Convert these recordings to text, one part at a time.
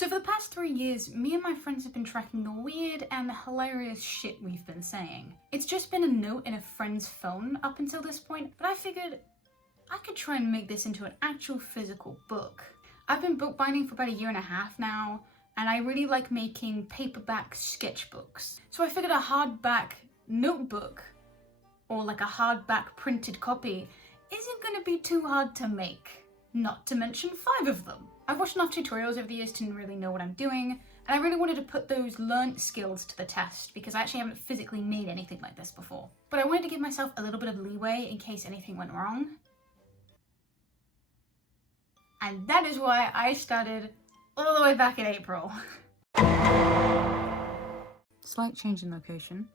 So for the past 3 years, me and my friends have been tracking the weird and hilarious shit we've been saying. It's just been a note in a friend's phone up until this point, but I figured I could try and make this into an actual physical book. I've been bookbinding for about 1.5 years now, and I really like making paperback sketchbooks. So I figured a hardback notebook, or like a hardback printed copy, isn't gonna be too hard to make. Not to mention 5 of them. I've watched enough tutorials over the years to really know what I'm doing, and I really wanted to put those learnt skills to the test because I actually haven't physically made anything like this before. But I wanted to give myself a little bit of leeway in case anything went wrong. And that is why I started all the way back in April. Slight change in location,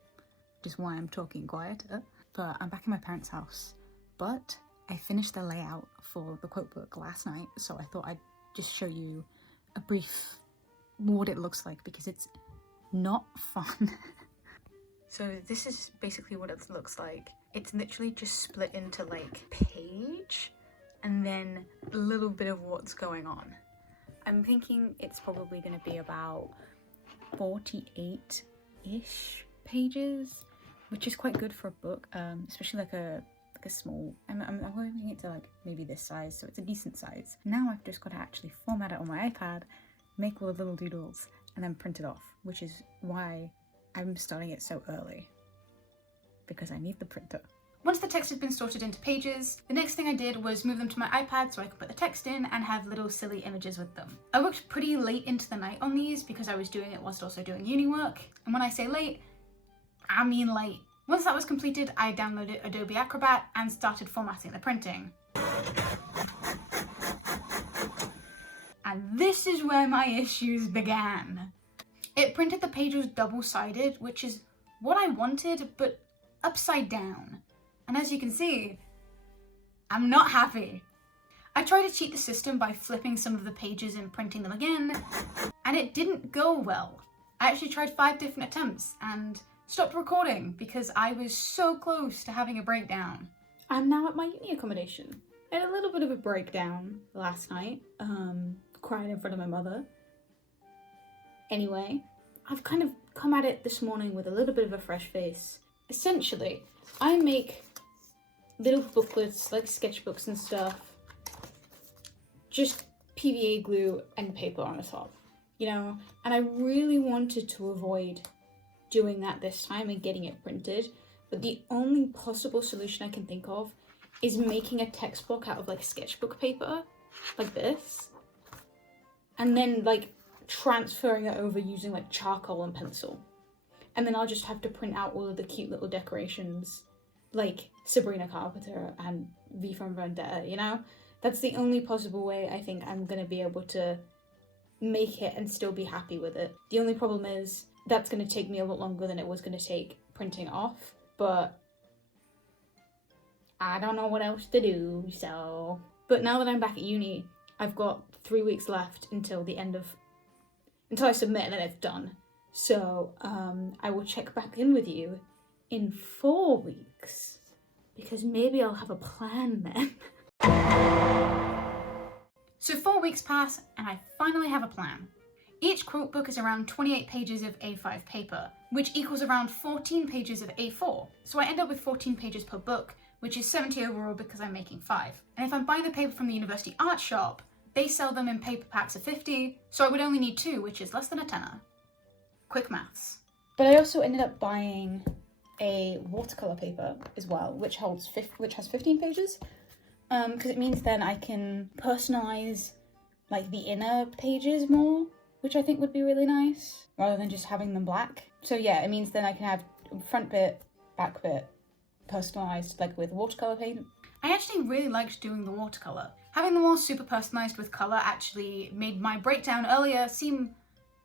which is why I'm talking quieter. But I'm back in my parents' house. But I finished the layout for the quote book last night, so I thought I'd just show you a brief what it looks like because it's not fun. So this is basically what it looks like. It's literally just split into like page and then a little bit of what's going on. I'm thinking it's probably going to be about 48-ish pages, which is quite good for a book, especially like a small. I'm hoping it to like maybe this size, so it's a decent size. Now I've just got to actually format it on my iPad, make all the little doodles, and then print it off, which is why I'm starting it so early, because I need the printer. Once the text had been sorted into pages, the next thing I did was move them to my iPad so I could put the text in and have little silly images with them. I worked pretty late into the night on these because I was doing it whilst also doing uni work, and when I say late, I mean late. Once that was completed, I downloaded Adobe Acrobat and started formatting the printing. And this is where my issues began. It printed the pages double-sided, which is what I wanted, but upside down. And as you can see, I'm not happy. I tried to cheat the system by flipping some of the pages and printing them again, and it didn't go well. I actually tried 5 different attempts and stopped recording because I was so close to having a breakdown. I'm now at my uni accommodation. I had a little bit of a breakdown last night, crying in front of my mother. Anyway, I've kind of come at it this morning with a little bit of a fresh face. Essentially, I make little booklets, like sketchbooks and stuff, just PVA glue and paper on the top, you know? And I really wanted to avoid doing that this time and getting it printed, but the only possible solution I can think of is making a textbook out of like sketchbook paper, like this, and then like transferring it over using like charcoal and pencil. And then I'll just have to print out all of the cute little decorations like Sabrina Carpenter and V from Vendetta, you know? That's the only possible way I think I'm gonna be able to make it and still be happy with it. The only problem is that's gonna take me a lot longer than it was gonna take printing off, but I don't know what else to do, so. But now that I'm back at uni, I've got 3 weeks left until I submit and then it's done. So I will check back in with you in 4 weeks, because maybe I'll have a plan then. So 4 weeks pass and I finally have a plan. Each quote book is around 28 pages of A5 paper, which equals around 14 pages of A4. So I end up with 14 pages per book, which is 70 overall because I'm making 5. And if I'm buying the paper from the university art shop, they sell them in paper packs of 50, so I would only need 2, which is less than a tenner. Quick maths. But I also ended up buying a watercolor paper as well, which has 15 pages, because it means then I can personalize like the inner pages more, which I think would be really nice, rather than just having them black. So yeah, it means then I can have front bit, back bit personalized like with watercolor paint. I actually really liked doing the watercolor. Having them all super personalized with color actually made my breakdown earlier seem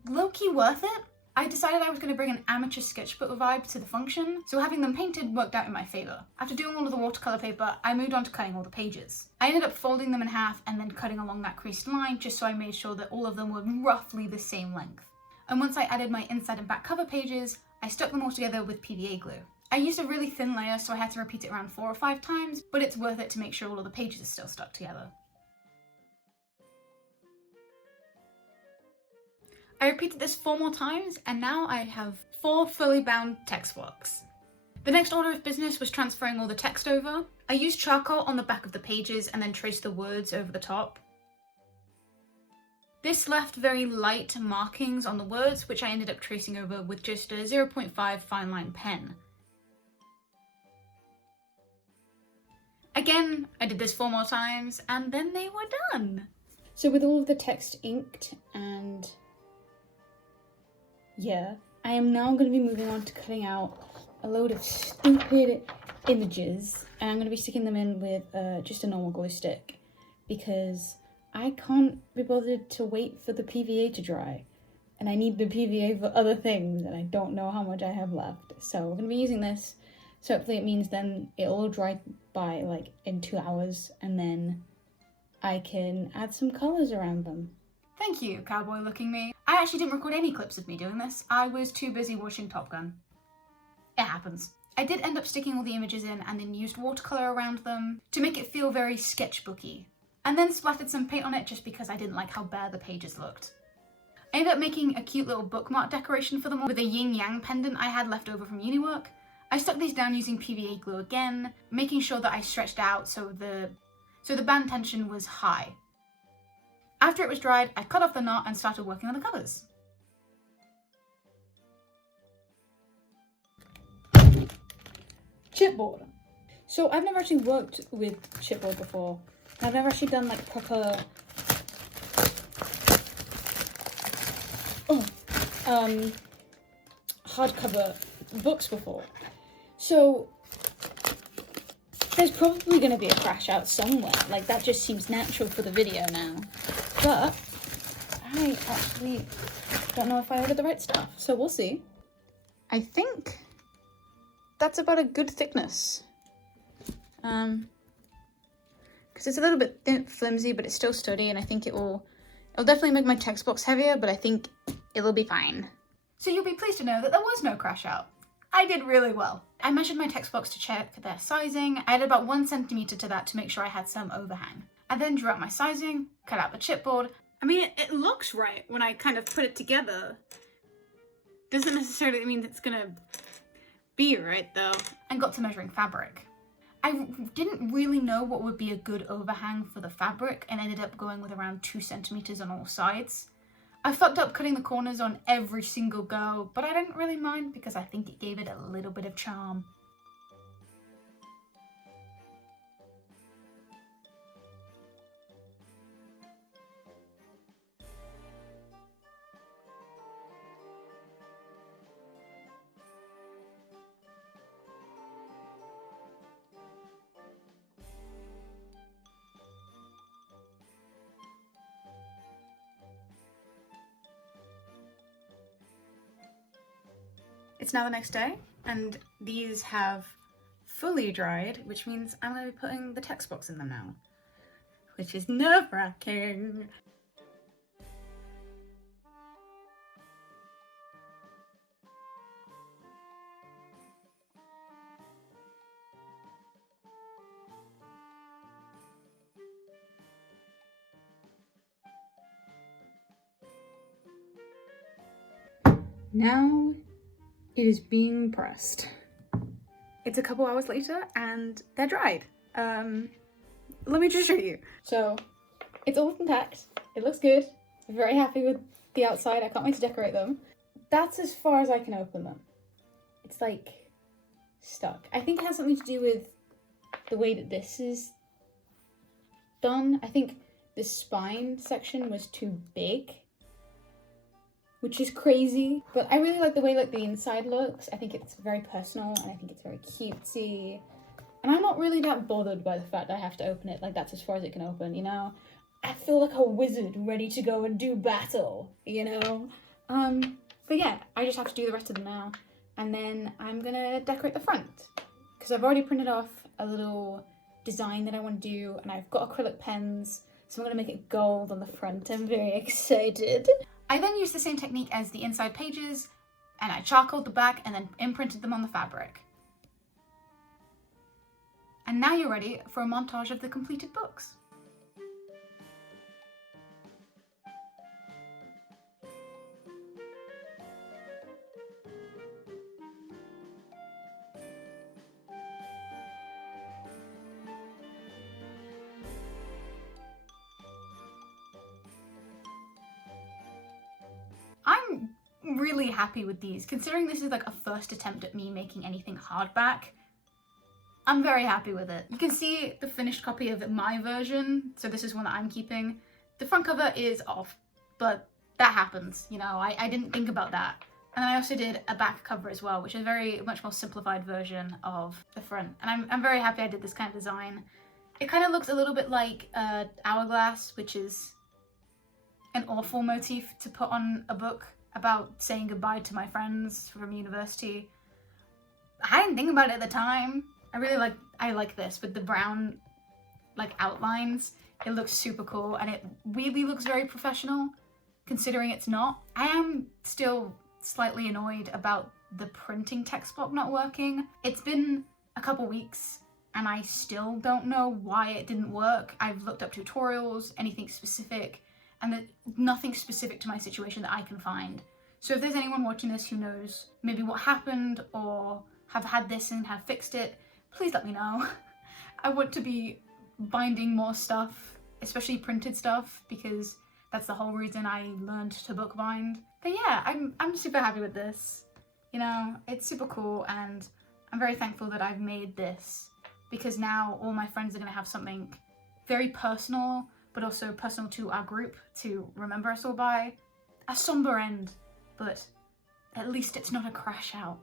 low-key worth it. I decided I was going to bring an amateur sketchbook vibe to the function, so having them painted worked out in my favour. After doing all of the watercolour paper, I moved on to cutting all the pages. I ended up folding them in half and then cutting along that creased line just so I made sure that all of them were roughly the same length. And once I added my inside and back cover pages, I stuck them all together with PVA glue. I used a really thin layer, so I had to repeat it around 4 or 5 times, but it's worth it to make sure all of the pages are still stuck together. I repeated this 4 more times, and now I have 4 fully bound text blocks. The next order of business was transferring all the text over. I used charcoal on the back of the pages and then traced the words over the top. This left very light markings on the words, which I ended up tracing over with just a 0.5 fine line pen. Again, I did this 4 more times, and then they were done. So with all of the text inked and yeah, I am now going to be moving on to cutting out a load of stupid images, and I'm going to be sticking them in with just a normal glue stick because I can't be bothered to wait for the PVA to dry, and I need the PVA for other things, and I don't know how much I have left. So we're going to be using this, so hopefully it means then it'll all dry by like in 2 hours, and then I can add some colours around them. Thank you, cowboy looking me. I actually didn't record any clips of me doing this. I was too busy watching Top Gun. It happens. I did end up sticking all the images in and then used watercolour around them to make it feel very sketchbooky, and then splattered some paint on it just because I didn't like how bare the pages looked. I ended up making a cute little bookmark decoration for them all with a yin-yang pendant I had left over from uni work. I stuck these down using PVA glue again, making sure that I stretched out so the band tension was high. After it was dried, I cut off the knot and started working on the colours. Chipboard. So I've never actually worked with chipboard before. I've never actually done like proper hardcover books before. So there's probably going to be a crash out somewhere. Like that just seems natural for the video now. But I actually don't know if I ordered the right stuff. So we'll see. I think that's about a good thickness. Because it's a little bit flimsy, but it's still sturdy, and I think it'll definitely make my text box heavier, but I think it'll be fine. So you'll be pleased to know that there was no crash out. I did really well. I measured my text box to check their sizing. I added about 1 centimeter to that to make sure I had some overhang. I then drew out my sizing, cut out the chipboard. I mean, it looks right when I kind of put it together. Doesn't necessarily mean it's gonna be right though. And got to measuring fabric. I didn't really know what would be a good overhang for the fabric and ended up going with around 2 centimeters on all sides. I fucked up cutting the corners on every single go, but I didn't really mind because I think it gave it a little bit of charm. It's now the next day, and these have fully dried, which means I'm going to be putting the text box in them now, which is nerve-wracking. Now it is being pressed. It's a couple hours later and they're dried. Let me just show you. So it's all intact. It looks good. I'm very happy with the outside. I can't wait to decorate them. That's as far as I can open them. It's like stuck. I think it has something to do with the way that this is done. I think the spine section was too big, which is crazy, but I really like the way the inside looks. I think it's very personal and I think it's very cutesy. And I'm not really that bothered by the fact I have to open it. Like, that's as far as it can open, you know? I feel like a wizard ready to go and do battle, you know? But yeah, I just have to do the rest of them now. And then I'm gonna decorate the front. Because I've already printed off a little design that I want to do, and I've got acrylic pens, so I'm gonna make it gold on the front. I'm very excited. I then used the same technique as the inside pages, and I charcoaled the back and then imprinted them on the fabric. And now you're ready for a montage of the completed books. really happy with these. Considering this is like a first attempt at me making anything hardback, I'm very happy with it. You can see the finished copy of my version, so this is one that I'm keeping. The front cover is off, but that happens, you know, I didn't think about that. And I also did a back cover as well, which is a much more simplified version of the front. And I'm very happy I did this kind of design. It kind of looks a little bit like Hourglass, which is an awful motif to put on a book about saying goodbye to my friends from university. I didn't think about it at the time. I like this with the brown like outlines. It looks super cool and it really looks very professional considering it's not. I am still slightly annoyed about the printing text block not working. It's been a couple weeks and I still don't know why it didn't work. I've looked up tutorials, anything specific, and there's nothing specific to my situation that I can find. So if there's anyone watching this who knows maybe what happened or have had this and have fixed it, please let me know. I want to be binding more stuff, especially printed stuff, because that's the whole reason I learned to bookbind. But yeah, I'm super happy with this. You know, it's super cool and I'm very thankful that I've made this because now all my friends are gonna have something very personal, but also personal to our group to remember us all by. A somber end, but at least it's not a crash out.